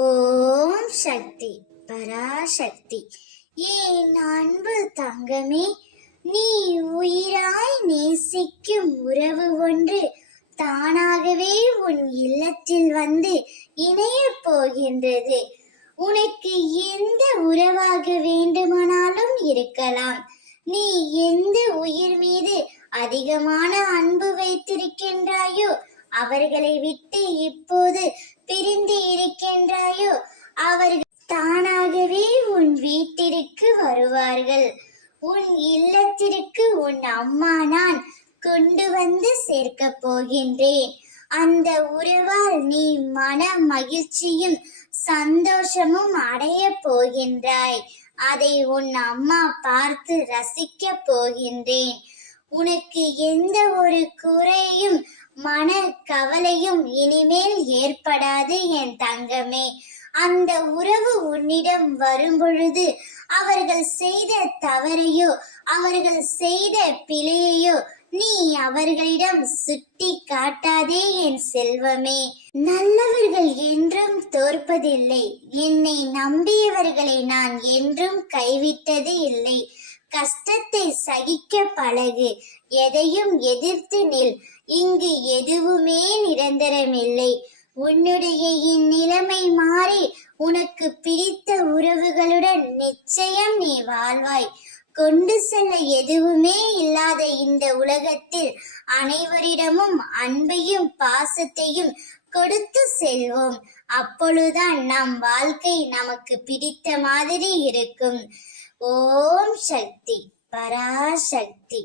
ஓம் சக்தி பராசக்தி. என் அன்பு தங்கமே, நீ உயிராய் நேசிக்கும் உறவு ஒன்று தானாகவே உன் இல்லத்தில் வந்து இணையப் போகின்றது. உனக்கு எந்த உறவாக வேண்டுமானாலும் இருக்கலாம். நீ எந்த உயிர் மீது அதிகமான அன்பு வைத்திருக்கின்றாயோ அவர்களை விட்டு இப்போது பிரிந்து இருக்கின்றாயோ அவர்கள் தானாகவே உன் வீட்டிற்கு வருவார்கள். உன் இல்லத்திற்கு உன் அம்மா நான் கொண்டு வந்து சேர்க்க போகின்றேன். அந்த உறவால் நீ மன மகிழ்ச்சியும் சந்தோஷமும் அடைய போகின்றாய். அதை உன் அம்மா பார்த்து ரசிக்க போகின்றேன். உனக்கு எந்த ஒரு குறையும் மன கவலையும் இனிமேல் ஏற்படாது என் தங்கமே. அந்த உறவு உன்னிடம் வரும்பொழுது அவர்கள் செய்த தவறையோ அவர்கள் செய்த பிழையையோ நீ அவர்களிடம் சுட்டி காட்டாதே என் செல்வமே. நல்லவர்கள் என்றும் தோற்பதில்லை. என்னை நம்பியவர்களை நான் என்றும் கைவிட்டது இல்லை. கஷ்டத்தை சகிக்க பழகு. எதையும் எதிர்த்து நில். இங்கு எதுவுமே நிரந்தரமில்லை. உன்னுடைய இந்நிலைமை மாறி உனக்கு பிடித்த உறவுகளுடன் நிச்சயம் நீ வாழ்வாய். கொண்டு செல்ல எதுவுமே இல்லாத இந்த உலகத்தில் அனைவரிடமும் அன்பையும் பாசத்தையும் கொடுத்து செல்வோம். அப்பொழுதுதான் நம் வாழ்க்கை நமக்கு பிடித்த மாதிரி இருக்கும். ஓம் சக்தி பராசக்தி.